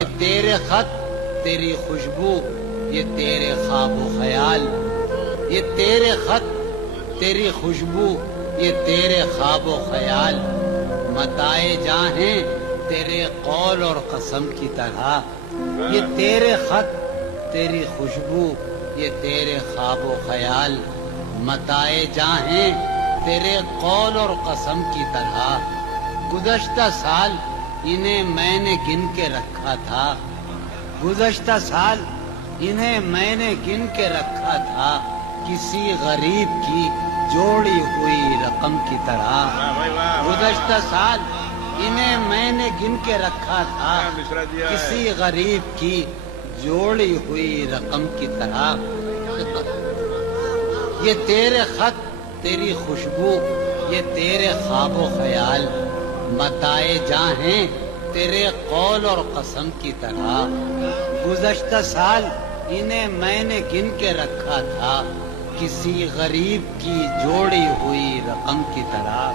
تیرے خط تیری خوشبو یہ تیرے خواب و خیال، یہ تیرے خط تیری خوشبو یہ تیرے خواب و خیال، متائے جاں ہیں تیرے قول اور قسم کی طرح، یہ تیرے خط تیری خوشبو یہ تیرے خواب و خیال، متائے جاں ہیں تیرے قول اور قسم کی طرح۔ گزشتہ سال انہیں میں نے گن کے رکھا تھا، گزشتہ سال انہیں میں نے گن کے رکھا تھا، کسی غریب کی جوڑی ہوئی رقم کی طرح۔ گزشتہ سال انہیں میں نے گن کے رکھا تھا، کسی غریب کی جوڑی ہوئی رقم کی طرح۔ یہ تیرے خط تیری خوشبو یہ تیرے خواب و خیال، متائے جاں ہیں تیرے قول اور قسم کی طرح۔ گزشتہ سال انہیں میں نے گن کے رکھا تھا، کسی غریب کی جوڑی ہوئی رقم کی طرح۔